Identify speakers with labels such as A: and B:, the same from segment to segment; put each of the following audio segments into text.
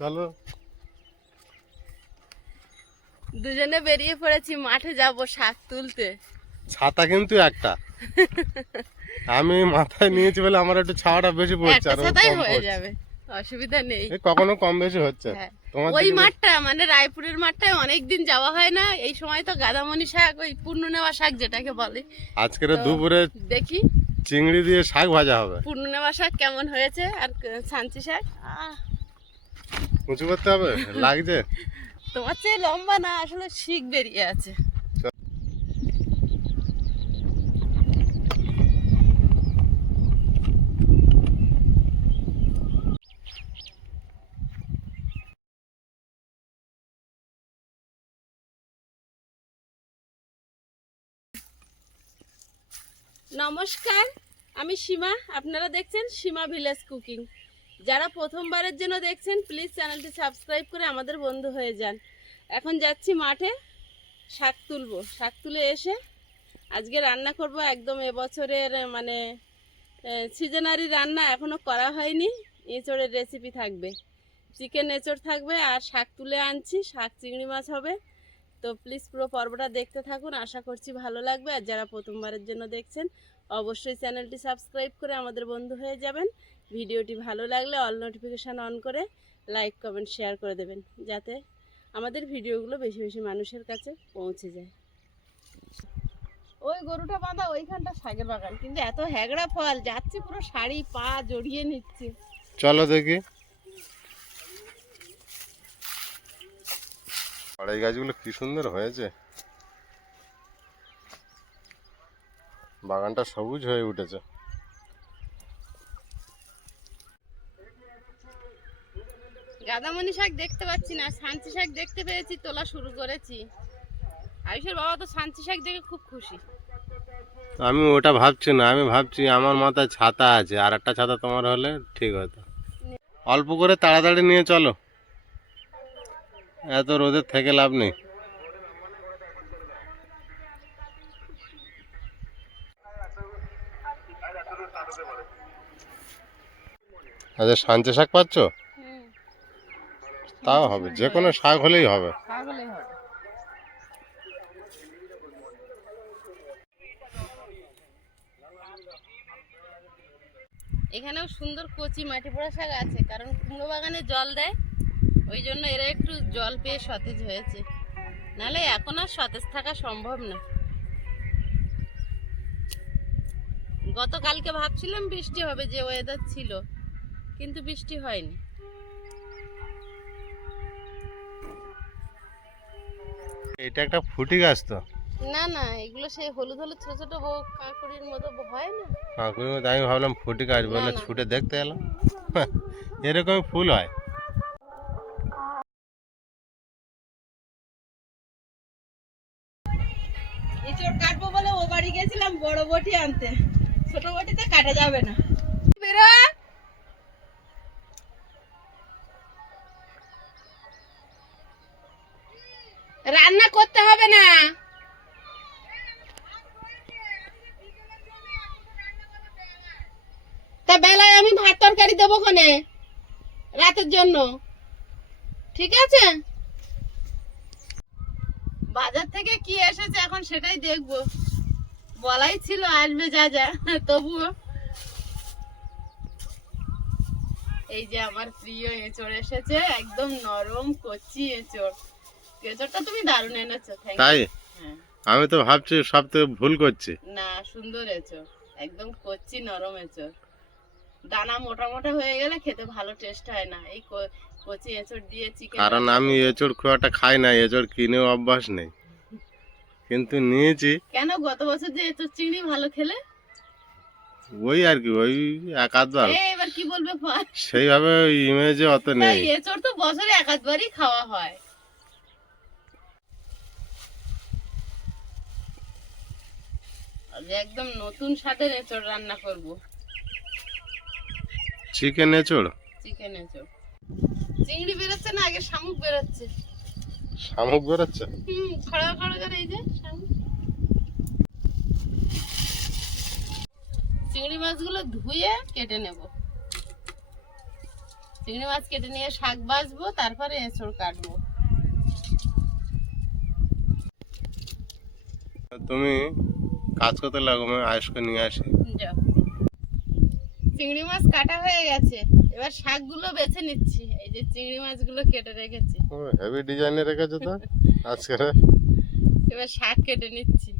A: চলো।
B: দুজনে বেরিয়ে পড়েছি মাঠে যাব শাক তুলতে।
A: ছাতা কিন্তু একটা। আমি মাথায় নিয়েছি বলে আমার একটু ছাওয়াটা বেশি পড়ছে আর ওর
B: হয়ে যাবে অসুবিধা নেই।
A: এই কখনো কম বেশি হচ্ছে।
B: হ্যাঁ। ওই মাঠটা মানে রায়পুরের মাঠটায় অনেকদিন যাওয়া হয় না। এই সময় তো গাদামণি শাক ওই পূর্ণ নেওয়া শাক যেটাকে বলে।
A: আজকের দুপুরে
B: দেখি।
A: চিংড়ি দিয়ে শাক ভাজা হবে।
B: পূর্ণ নেওয়া শাক কেমন হয়েছে? আর ছাঞ্চি শাক? আহ,
A: উঁচু করতে হবে? লাগছে?
B: তোমার চেয়ে লম্বা না, আসলে শিখ বেরিয়ে আছে। নমস্কার, আমি সীমা। আপনারা দেখছেন সীমা ভিলেজ কুকিং। যারা প্রথমবারের জন্য দেখছেন প্লিজ চ্যানেলটি সাবস্ক্রাইব করে আমাদের বন্ধু হয়ে যান। এখন যাচ্ছি মাঠে, শাক তুলবো। শাক তুলে এসে আজকে রান্না করব একদম এবছরের মানে সিজনারি রান্না এখনও করা হয়নি। এঁচড়ের রেসিপি থাকবে। চিকেন এঁচড় থাকবে আর শাক তুলে আনছি। শাক, চিংড়ি মাছ হবে। তো প্লিজ পুরো পর্বটা দেখতে থাকুন। আশা করছি ভালো লাগবে। আর যারা প্রথমবারের জন্য দেখছেন, অবশ্যই চ্যানেলটি সাবস্ক্রাইব করে আমাদের বন্ধু হয়ে যাবেন। ভিডিওটি ভালো লাগলে অল নোটিফিকেশান অন করে লাইক কমেন্ট শেয়ার করে দেবেন যাতে আমাদের ভিডিওগুলো বেশি বেশি মানুষের কাছে পৌঁছে যায়। ওই গরুটা বাঁধা ওইখানটা শাকের বাগান কিন্তু এত হ্যাগড়া ফল যাচ্ছে পুরো শাড়ি পা জড়িয়ে নিচ্ছে।
A: চলো দেখি। আড়াই গাছগুলো কি সুন্দর হয়েছে। বাগানটা সবুজ হয়ে উঠেছে।
B: গাদামণি শাক দেখতে পাচ্ছি না সাঞ্চি শাক দেখতে পেয়েছি, তোলা শুরু করেছি। আয়ুষের বাবা তো সাঞ্চি শাক দেখে খুব খুশি।
A: আমি ওটা ভাবছি না, আমি ভাবছি আমার মাথায় ছাতা আছে, আর একটা ছাতা তোমার হলে ঠিক হতো। অল্প করে তাড়াতাড়ি নিয়ে চলো। এত রোদের থেকে লাভ নেই। আচ্ছা সাঞ্চে শাক পাচ্ছ? তাও হবে, যে কোনো শাক হলেই হবে।
B: এখানেও সুন্দর কচি মাটি পোড়া শাক আছে, কারণ কুমড়ো বাগানে জল দেয়, ওই জন্য এরা একটু জল পেয়ে সতেজ হয়েছে। নাহলে এখন আর সতেজ থাকা সম্ভব না। গতকালকে ভাবছিলাম বৃষ্টি হবে, যে ওয়েদার ছিল, কিন্তু বৃষ্টি হয়নি।
A: এটা একটা ফুটি গাছ তো।
B: না না এগুলো সেই হলুদ হলুদ ছোট ছোট বউ কাকুরির মতো হয় না।
A: কাকুর মধ্যে আমি ভাবলাম ফুটি গাছ বলে। ছুটে দেখতে এলাম। এরকম ফুল হয়।
B: এঁচড় কাটবো বলে ও বাড়ি গেছিলাম বড় বটি আনতে। ছোট বটিতে কাটা যাবে না। বেরো। রান্না করতে হবে না। তা বেলায় আমি ভাত তরকারি দেবো কোনে? রাতের জন্য। ঠিক আছে? বাজার থেকে কি এসেছে এখন সেটাই দেখব। বলাই ছিল আসবে যা যা, তবুও। এই যে আমার প্রিয় এঁচড় এসেছে, একদম নরম কচি এঁচড়। এঁচড়টা তুমি দারুণ এনেছো থ্যাংক
A: তাই?
B: হ্যাঁ।
A: আমি তো ভাবছি সব থেকে ভুল করছি।
B: না সুন্দর এঁচড় একদম কচি নরম এঁচড় দানা মোটা মোটা হয়ে গেলে খেতে ভালো টেস্ট হয় না। এই কচি এঁচড় দিয়ে চিকেন
A: কারণ আমি এঁচড় খুব একটা খাই না এঁচড় কিনেও অভ্যাস নেই। কিন্তু নিয়েছি।
B: কেন? গত বছর যে এঁচড় চিংড়ি ভালো খেলে?
A: ওই আর কি ওই এক আধবার।
B: এবার কি বলবে?
A: সেইভাবে ইমেজে অত নেই।
B: এঁচড় তো বছরে এক আধবারই খাওয়া হয়। আজ একদম নতুন স্বাদের এঁচড় রান্না করব।
A: চিকেন এঁচড়?
B: চিকেন এঁচড়। চিংড়ি বেরোচ্ছে না আগে শামুক বেরোচ্ছে।
A: শামুক বেরোচ্ছে?
B: হুম খড়া খড়া করে এই যে শামুক। চিংড়ি মাছগুলো ধুয়ে কেটে নেব। চিংড়ি মাছ কেটে নিয়ে শাক বাছবো তারপরে এঁচড় কাটবো।
A: তুমি কাজ করতে লাগো আমি আয়ুষকে নিয়ে আসি।
B: যাও চিংড়ি মাছ কাটা হয়ে গেছে। এবার শাকগুলো বেছে নিচ্ছি। এই যে চিংড়ি মাছগুলো কেটে রেখেছি।
A: হেভি ডিজাইনে রেখেছো তো? আজকে
B: এবার শাক কেটে নিচ্ছি।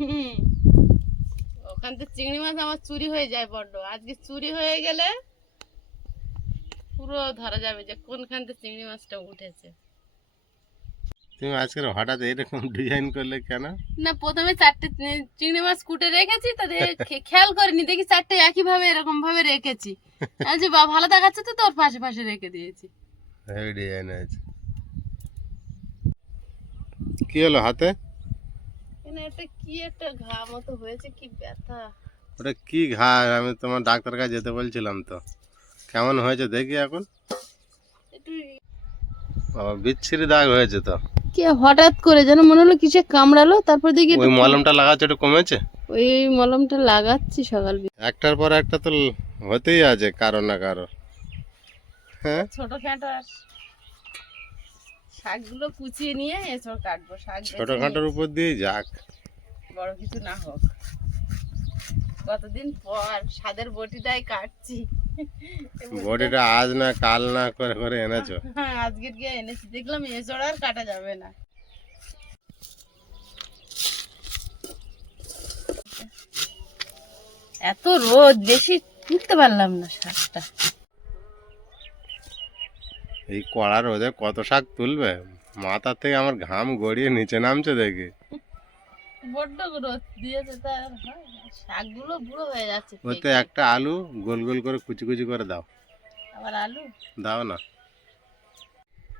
B: হুম। ওখান থেকে চিংড়ি মাছ আমার চুরি হয়ে যায় বড্ড। আজকে চুরি হয়ে গেলে পুরো ধরা যাবে যে কোনখান থেকে চিংড়ি মাছটা উঠেছে।
A: তুমি আজকে হঠাৎ এরকম ডিজাইন করলে কেন?
B: না প্রথমে চারটে চিংড়ি মাছ কুটে রেখেছি তো দে- খে- খেয়াল করিনি দেখি চারটে একই ভাবে এরকম ভাবে রেখেছি আজ বা ভালো দেখাচ্ছে তো তোর পাশে পাশে রেখে দিয়েছি।
A: হেভি ডিজাইন আছে কি হলো হাতে?
B: এখানে একটা কি একটা ঘা মতো হয়েছে কি ব্যথা।
A: ওটা কি ঘা? আমি তোমার ডাক্তার কাছে যেতে বলছিলাম তো। কেমন হয়েছে দেখি এখন। বাবা বিচ্ছিরি দাগ হয়েছে তো।
B: কি হঠাৎ করে যেন মনে হলো কিসে কামড়ালো তারপর দেখি
A: ওই মলমটা লাগাচ্ছে একটু কমেছে?
B: ওই মলমটা লাগাচ্ছি সকাল
A: একটার পর একটা তো হতেই আছে কারও না কারও। হ্যাঁ?
B: ছোট খাটো আর শাকগুলো কুচিয়ে নিয়ে এসব কাটবো শাক
A: ছোটখাটোর উপর দিয়ে যাক।
B: বড় কিছু না হোক। কতদিন পর স্বাদের বটিটাই কাটছি।
A: বডিটা আজ না কাল না করে করে এনেছো।
B: হ্যাঁ আজকের গিয়ে এনেছি। দেখলাম এছাড়া আর কাটা যাবে না। এত রোদ বেশি তুলতে পারলাম না শাকটা।
A: এই কড়া রোদে কত শাক তুলবে? মাথা থেকে আমার ঘাম গড়িয়ে নিচে নামছে দেখি।
B: বড্ড রোদ দিয়েছে তা আর শাকগুলো বুড়ো হয়ে যাচ্ছে
A: ওতে একটা আলু গোল গোল করে কুচি কুচি করে দাও।
B: আবার আলু?
A: দাও না।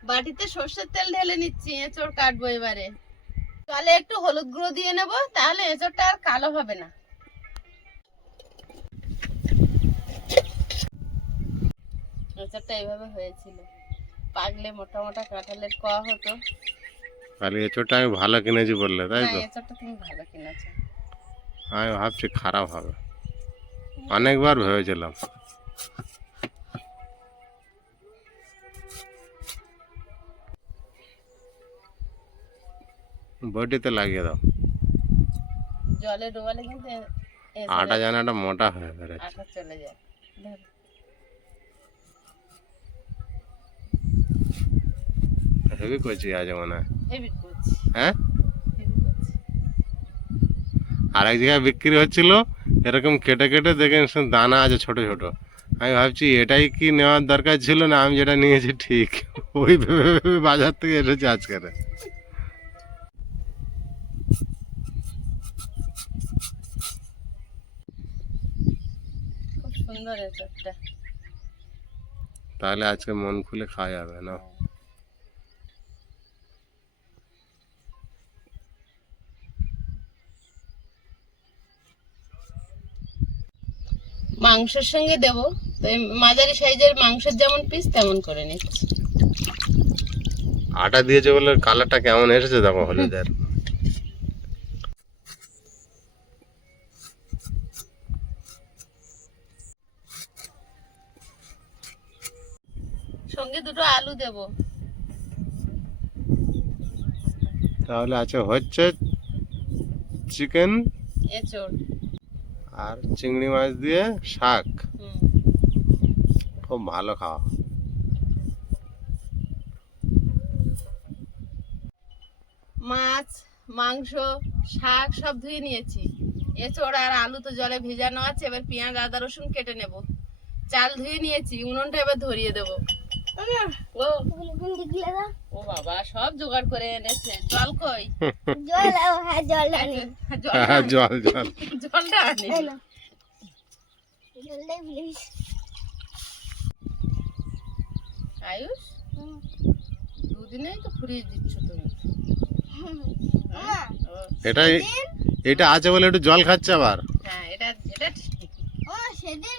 B: বাটিতে সর্ষের তেল ঢেলে নিচ্ছি এঁচড় কাটবো এবারে। তাহলে একটু হলুদ গুঁড়ো দিয়ে নেব তাহলে এঁচড়টা আর কালো হবে না। এঁচড়টা এইভাবে হয়েছিল। পাগলে মোটা মোটা কাঁঠালের কোয়া হতো।
A: তাহলে এঁচোড়টা আমি ভালো কিনেছি বললে তাই
B: হ্যাঁ
A: তো
B: এঁচড়টা তুমি ভালো কিনেছো
A: আমি ভাবছি খারাপ হবে অনেকবার ভেবেছিলাম বডিতে লাগিয়ে দাও
B: জলে ডোবালে কিন্তু এ- এঁচড়ের
A: আটা যেন একটা মোটা হয়ে বেড়েছে
B: আঠা চলে যায় ধরো।
A: হেভি করছি আজ মনে হয়
B: হেভি করছি
A: হ্যাঁ? আর এক জায়গায় বিক্রি হচ্ছিল এরকম কেটে কেটে দেখেন দানা আছে ছোট ছোট। আমি ভাবছি এটাই কি নেওয়ার দরকার ছিল না আমি যেটা নিয়েছি ঠিক? ওই বাজার থেকে এসেছে আজকের তাহলে আজকে মন খুলে খাওয়া যাবে না?
B: মাংসের সঙ্গে দেব। তো এই মাঝারি সাইজের মাংসের যেমন পিস তেমন করে নিচ্ছি।
A: আটা দিয়েছে বলে কালারটা কেমন এসেছে দেখো হলুদের।
B: সঙ্গে দুটো আলু দেব।
A: তাহলে আছে হচ্ছে চিকেন
B: এঁচড়।
A: আর চিংড়ি মাছ দিয়ে শাক। খুব ভালো খাওয়া।
B: মাছ, মাংস, শাক সব ধুয়ে নিয়েছি। এঁচড় আর আলু তো জলে ভেজানো আছে, এবার পেঁয়াজ, আদা, রসুন কেটে নেব। চাল ধুয়ে নিয়েছি, উনুনটা এবার ধরিয়ে দেবো। ও ও বাবা সব জোগাড় করে এনেছে জল কই? জল
A: হ্যাঁ, জল জল।
B: জলটা আনে। আয়ুষ দুদিনেই তো ফুরিয়ে দিচ্ছ তুমি। হ্যাঁ?
A: এটাই এটা আছে বলে একটু জল খাচ্ছে আবার।
B: হ্যাঁ এটা এটা
C: সেদিন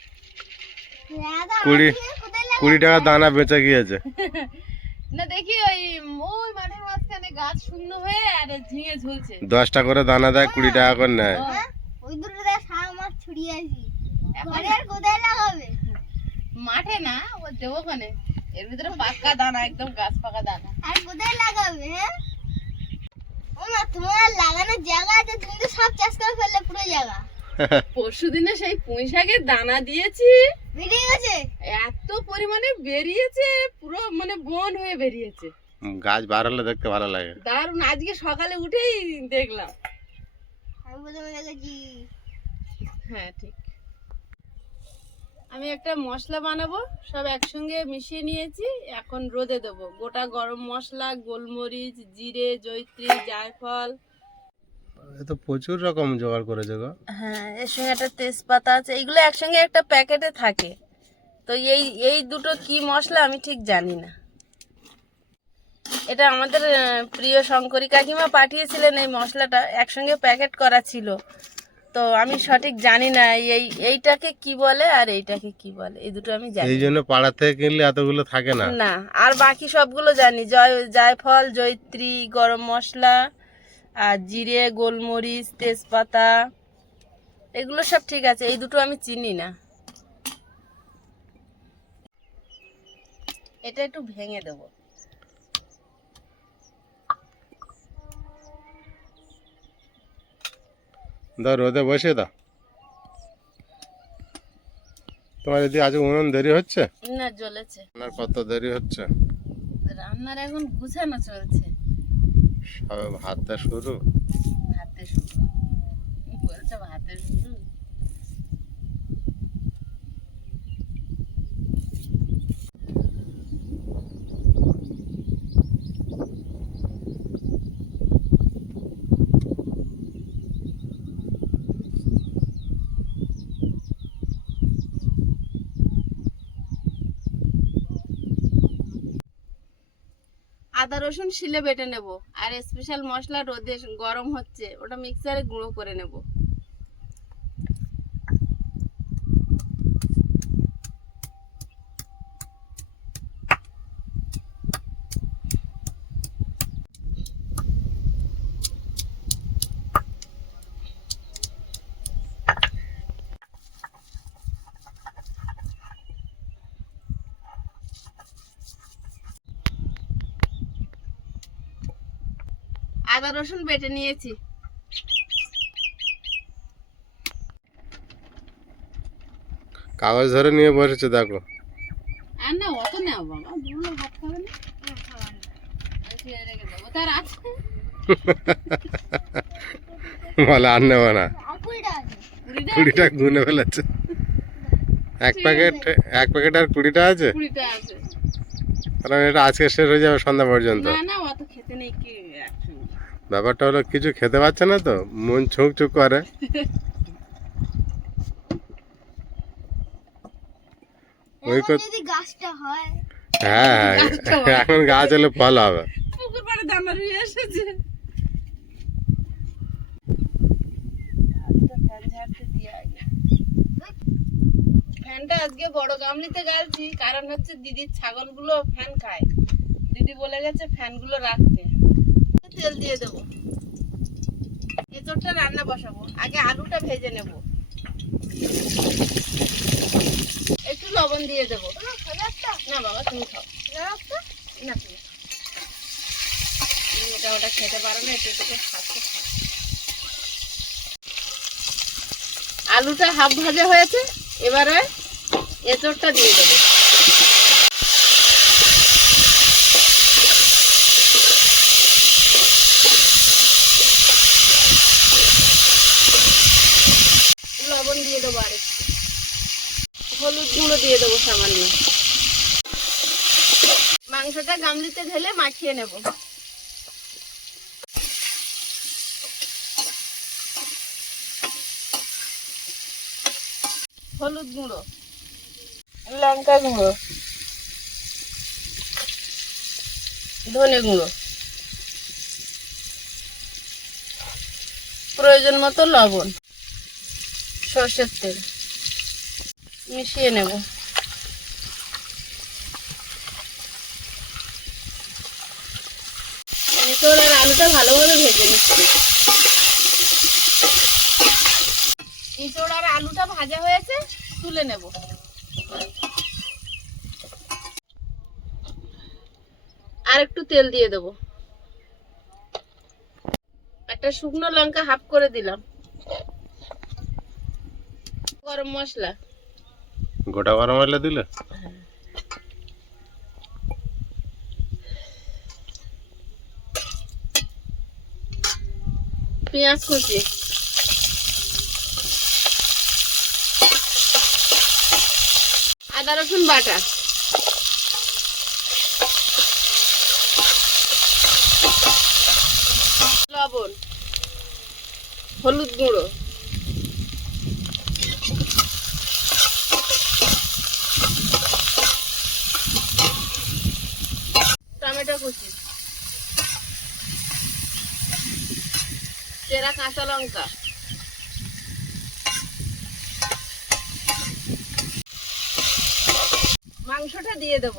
A: কুড়ি কুড়ি টাকা দানা বেঁচে গিয়েছে।
B: না দেখি ওই ওই মাঠের মাঝখানে গাছ শূন্য হয়ে আর ঝিঙে ঝুলছে।
A: দশটা করে দানা দেয় কুড়ি টাকা করে নেয়।
B: ও,
C: ওই দুটো দিয়ে সারা মাছ ছড়িয়ে আসি
B: এখন
C: আর কোথায় লাগাবে?
B: মাঠে না ও দেবো কোনে এর ভিতরে পাকা দানা একদম গাছ পাকা দানা।
C: আর কোথায় লাগাবে হ্যাঁ? ও মা তোমার লাগানোর জায়গা আছে তুমি তো সব চাষ করে ফেললে পুরো জায়গা।
B: পরশু দিনে সেই পুঁই শাকের দানা দিয়েছি।
C: বেরিয়ে গেছে?
B: এত পরিমাণে বেরিয়েছে পুরো মানে বন হয়ে বেরিয়েছে।
A: গাছ বার হলে দেখতে ভালো লাগে।
B: দারুণ আজকে সকালে উঠেই দেখলাম।
C: আমি প্রথমে দেখেছি।
B: হ্যাঁ ঠিক। আমি একটা মশলা বানাবো সব একসঙ্গে মিশিয়ে নিয়েছি এখন রোদে দেবো। গোটা গরম মশলা গোলমরিচ জিরে জয়ত্রী জায়ফল
A: এ তো প্রচুর রকম জোগাড় করেছে গো।
B: হ্যাঁ এর সঙ্গে একটা তেজপাতা আছে এইগুলো একসঙ্গে একটা প্যাকেটে থাকে। তো এই এই দুটো কি মশলা আমি ঠিক জানি না। এটা আমাদের প্রিয় শঙ্করী কাকিমা পাঠিয়েছিলেন এই মশলাটা একসঙ্গে প্যাকেট করা ছিল। তো আমি সঠিক জানি না এই এইটাকে কি বলে আর এইটাকে কি বলে এই দুটো আমি জানি
A: এই জন্য পাড়া থেকে কিনলে এতগুলো থাকে না।
B: না আর বাকি সবগুলো জানি জয় জায়ফল জয়ত্রী গরম মশলা আর জিরে গোলমরিচ তেজপাতা এগুলো সব ঠিক আছে। এই দুটো আমি চিনি না। এটা একটু ভেঙে দেবো।
A: রোদে বসে দাও। তোমার যদি আজ উনুন দেরি হচ্ছে?
B: না জ্বলেছে।
A: আপনার কত দেরি হচ্ছে?
B: রান্নার এখন গুছানো চলছে।
A: সবে ভাতটা শুরু।
B: হাতটা শুরু। বলছো হাতটা শুরু। আদা, রসুন শিলে বেটে নেব। আর স্পেশাল মশলা রোদে গরম হচ্ছে, ওটা মিক্সারে গুঁড়ো করে নেব আদা রসুন বেটে নিয়েছি।
A: কাগজ ধরে নিয়ে বসেছে দেখো।
B: আর না অত নেও বাবা দুটো ভাত খাবে না? আমি ফিরে রেখে দেবো তার আছে।
A: বলে আর নেব না।
C: কুড়িটা
A: গুনে ফেলেছে। এক প্যাকেট এক প্যাকেট আর কুড়িটা আছে?
B: কুড়িটা আছে।
A: কারণ এটা আজকে শেষ হয়ে যাবে সন্ধ্যা পর্যন্ত।
B: না না অত খেতে নেই কি?
A: ব্যাপারটা হলো কিছু খেতে পাচ্ছে না তো মন ছুঁক ছুক করে। ওই
C: হয়।
A: হ্যাঁ। এখন গাছ হলে ফল হবে।
B: ফ্যানটা আজকে বড় গামলিতে গালছি কারণ হচ্ছে দিদির ছাগলগুলো ফ্যান খায়। দিদি বলে গেছে ফ্যানগুলো রাখতে। তেল দিয়ে দেবো। এঁচড়টা রান্না বসাবো। আগে আলুটা ভেজে নেব। একটু লবণ দিয়ে দেবো। না বাবা, তুমি খাও। না, তুমি এটা ওটা খেতে পারো না, একটু একটু খাচ্ছো। আলুটা হাফ ভাজা হয়েছে, এবারে এঁচড়টা দিয়ে দেবো। দিয়ে দেবো সামান্য। মাংসটা গামলিতে ঢেলে মাখিয়ে নেব। হলুদ গুঁড়ো। লঙ্কা গুঁড়ো। ধনে গুঁড়ো। প্রয়োজন মতো লবণ। সর্ষের তেল। মিশিয়ে নেব। আর আলুটা ভেজে নিচ্ছি। আলুটা ভাজা হয়েছে, তুলে আর একটু তেল দিয়ে দেবো। একটা শুকনো লঙ্কা হাফ করে দিলাম। গরম মশলা।
A: গোটা গরম মশলা দিলে?
B: পেঁয়াজ কুচি। আদা রসুন বাটা। লবণ। হলুদ গুঁড়ো। টমেটো কুচি। চেরা কাঁচা লঙ্কা। মাংসটা দিয়ে দেব।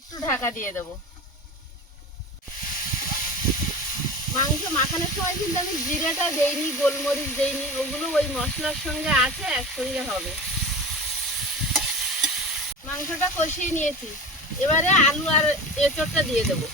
B: একটু ঢাকা দিয়ে দেবো। মাংস মাখানোর সময় কিন্তু আমি জিরেটা দেইনি গোলমরিচ দেইনি ওগুলো ওই মশলার সঙ্গে আছে, একসঙ্গে হবে। মাংসটা কষিয়ে নিয়েছি। এবারে আলু আর এঁচড়টা দিয়ে দেবো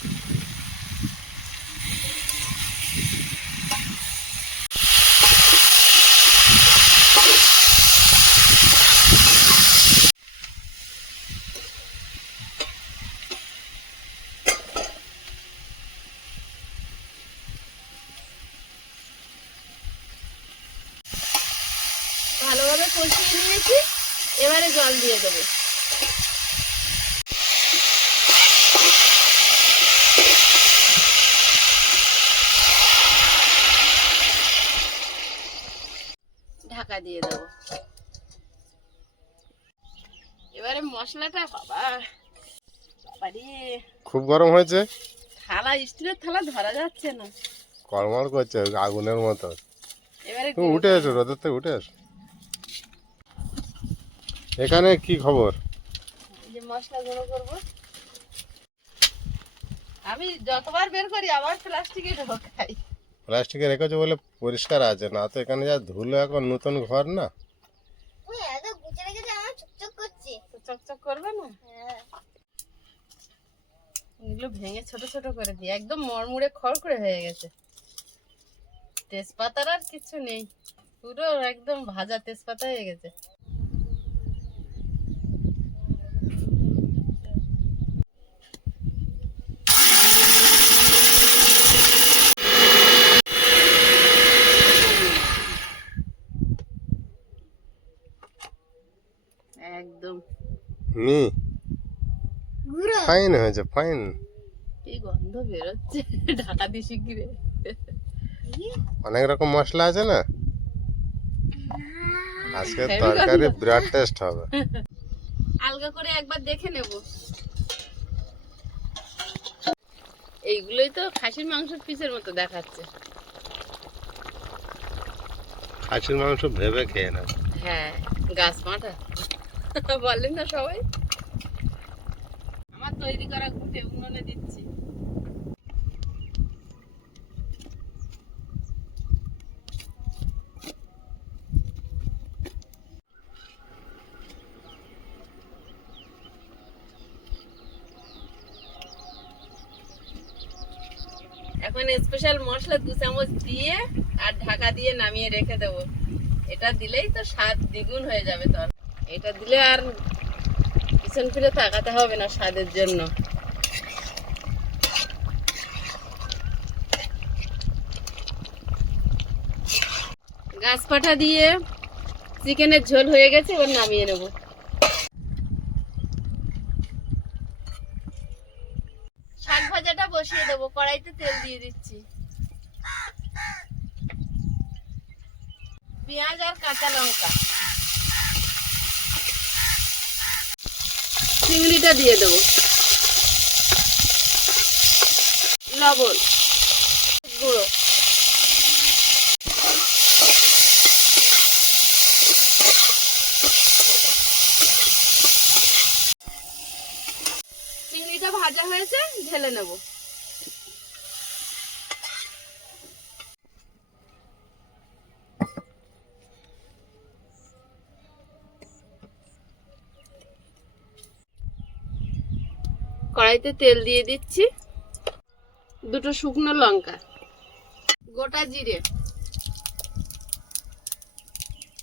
B: ভালোভাবে কষিয়ে নিয়েছি এবারে জল দিয়ে দেবো ঢাকা দিয়ে দেবো এবারে মশলাটা বাবা বাবা রে
A: খুব গরম হয়েছে।
B: থালা স্টিলের থালা ধরা যাচ্ছে না।
A: কড়মড় করছে আগুনের মতো।
B: এবারে
A: তুমি উঠে এসো রোদের থেকে উঠে এসো। এখানে কি খবর?
B: এই যে মশলা গুঁড়ো করব। আমি যতবার বের করি আবার প্লাস্টিকে ঢোকাই।
A: প্লাস্টিকে রেখেছো বলে পরিষ্কার আছে না তো এখানে যা ধুলো এখন নতুন ঘর না?
C: ওই এত গুছে রেখেছে আমার চকচক করছে।
B: তো চকচক করবে না?
C: হ্যাঁ।
B: এগুলো ভেঙে ছোট ছোট করে দিই। একদম মরমুড়ে খড়খড়ে হয়ে গেছে। তেজপাতার আর কিছু নেই। পুরো একদম ভাজা তেজপাতা হয়ে গেছে। একদম।
A: নি ফাইন হয়েছে ফাইন
B: এই গন্ধ বেরোচ্ছে? ঢাকা দিয়ে শিগগিরে
A: অনেক রকম মশলা আছে না? আজকে তরকারি বিরাট টেস্ট হবে।
B: আলগা করে একবার দেখে নেব। এইগুলোই তো খাসির মাংসের পিসের মতো দেখাচ্ছে।
A: খাসির মাংস ভেবে খেয়ে না
B: হ্যাঁ গাছ মাঠা বললেন না সবাই। আমার তৈরি করা ঘুটে উনুনে দিচ্ছি। এখন স্পেশাল মশলা দু চামচ দিয়ে আর ঢাকা দিয়ে নামিয়ে রেখে দেবো। এটা দিলেই তো স্বাদ দ্বিগুণ হয়ে যাবে তোর এটা দিলে আর পিছন ফিরে তাকাতে হবে না স্বাদের জন্য। গাছ পাঠা দিয়ে চিকেনের ঝোল হয়ে গেছে, এবার নামিয়ে নেব শাক ভাজাটা বসিয়ে দেবো কড়াইতে তেল দিয়ে দিচ্ছি পেঁয়াজ আর কাঁচা লঙ্কা চিংড়িটা দিয়ে দেবো। লবণ গুঁড়ো। চিংড়িটা ভাজা হয়েছে ঢেলে নেব। কড়াইতে তেল দিয়ে দিচ্ছি। দুটো শুকনো লঙ্কা। গোটা জিরে।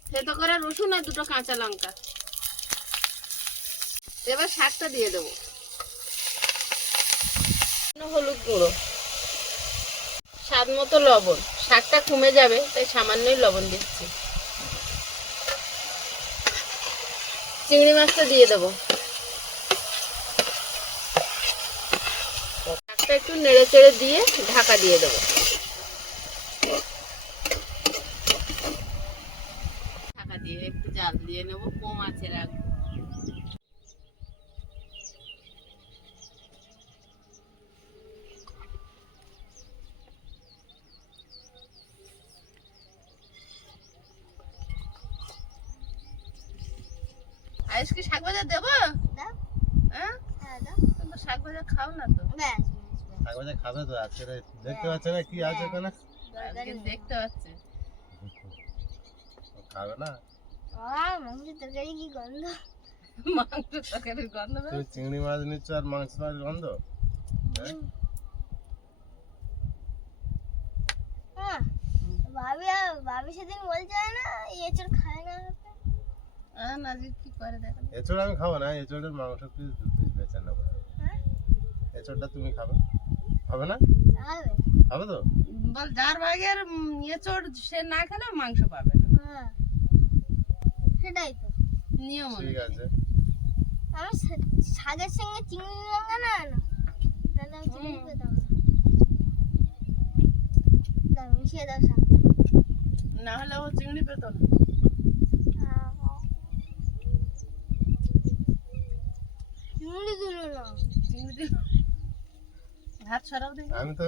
B: থেতো করা রসুন আর দুটো কাঁচা লঙ্কা। এবার শাকটা দিয়ে দেবো। হলুদ গুঁড়ো। স্বাদ মতো লবণ। শাকটা কমে যাবে, তাই সামান্যই লবণ দিচ্ছি। চিংড়ি মাছটা দিয়ে দেবো। শাকটা একটু নেড়ে চেড়ে দিয়ে ঢাকা দিয়ে দেবো। ঢাকা দিয়ে একটু জাল দিয়ে নেব কম আছে রাখব। আজকে শাক ভাজা দেবো? হ্যাঁ?
C: হ্যাঁ
B: শাক ভাজা খাও না তো?
C: ব্যাস
A: আগে খাবে তো আজকে দেখতে পাচ্ছে না কি আছে ওখানে
B: আজকে দেখতে পাচ্ছি।
A: ও খাবে না?
C: মাংসের তরকারি কি গন্ধ?
B: মাংস তরকারির গন্ধ বেরোচ্ছে।
A: চিংড়ি মাছ নিচ্ছ আর মাংস মাছ গন্ধ? হ্যাঁ?
C: হ্যাঁ। ভাবি আর- ভাবি সেদিন বলছে না এঁচড় খায় না
B: নাজির কি করে দেখো?
A: এঁচড় আমি খাব না এঁচড়ের মাংস পিস দু পিস বেছে নেব।
C: হ্যাঁ?
A: এঁচড়টা তুমি খাবে? হবে না?
C: খাবে
A: তো?
B: বল যার ভাগের এঁচড় সে না খেলে মাংস পাবে না।
C: হ্যাঁ। সেটাই তো।
B: নিয়ম
A: ঠিক। আছে।
C: আমি শাকের সঙ্গে চিংড়ি লঙ্কা না না? আমি চিংড়ি পেতাম না
B: হলে ও চিংড়ি পেত না
C: চিংড়ি দিল না
B: চিংড়ি দিল ভাত সরাও দেখি
A: আমি তো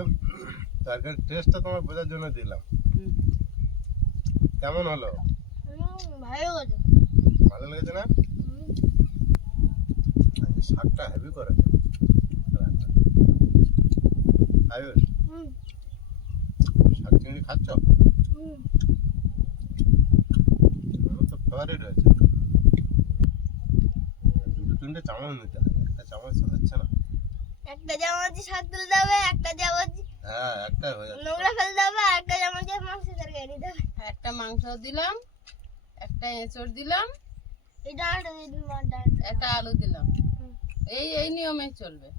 A: তরকারির টেস্টটা তোমার বোঝার জন্য দিলাম। কেমন হলো?
C: ভালো করে
A: ভালো লেগেছে না? শাকটা হেভি করে। আয়ুষ শাক চিংড়ি খাচ্ছ? আমার তো ফেভারিট হয়েছে। দুটো তিনটে চামচ নিতে হয়। একটা চামচ
C: একটা চামচে শাক তুলতে হবে একটা চামচ
A: হ্যাঁ হয়ে
C: নোংরা হবে আর একটা চামচে মাংসের তরকারি দিতে হবে
B: একটা মাংস দিলাম একটা এঁচড় দিলাম
C: এটা আর
B: একটা আলু দিলাম। এই এই নিয়মে চলবে।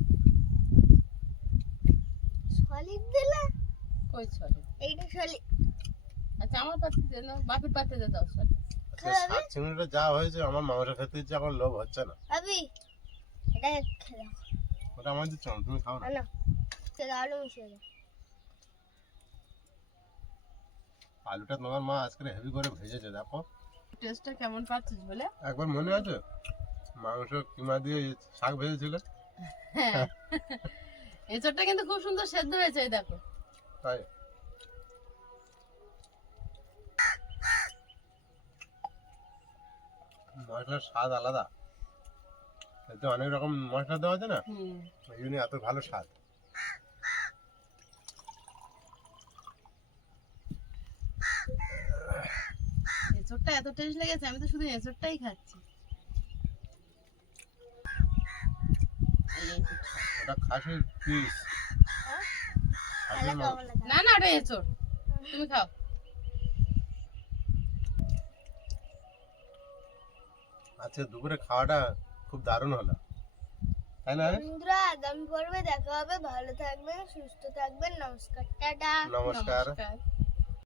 C: সলিড দিলে?
B: কই চলে
C: এইটা সলিড।
B: আচ্ছা আমার পাত্রে দিয়ে দাও বাপির পাত্রে দিয়ে দাও সরি
A: আচ্ছা, শাক চিংড়িটা যা হয়েছে আমার মাংস খেতে ইচ্ছে এখন লোভ হচ্ছে না।
C: ভাবি এটা খেয়ে দাও
A: ওটা আমার দিচ্ছ না, তুমি খাও না।
C: না সেটা আলু মিশিয়ে দাও।
A: আলুটা তোমার মা আজকে হেভি করে ভেজেছে দেখো।
B: টেস্টটা কেমন পাচ্ছিস বলে?
A: একবার মনে আছে? মাংস কিমা দিয়ে শাক ভেজেছিল?
B: হ্যাঁ। এঁচড়টা কিন্তু খুব সুন্দর সেদ্ধ হয়েছে দেখো।
A: তাই? মশলার স্বাদ আলাদা। এতে অনেক রকম মশলা দেওয়া আছে না? ওই জন্য এত ভালো স্বাদ।
B: এঁচড়টা এত টেস্ট লেগেছে আমি তো শুধু এঁচড়টাই খাচ্ছি।
A: ওটা খাসির পিস
B: না না ওটা এঁচড়। তুমি খাও।
A: আজকে দুপুরে খাওয়াটা খুব দারুণ হলো। তাই না?
C: বন্ধুরা আগামী পর্বে দেখা হবে। ভালো থাকবেন সুস্থ থাকবেন। নমস্কার। টাটা।
A: নমস্কার।
B: নমস্কার।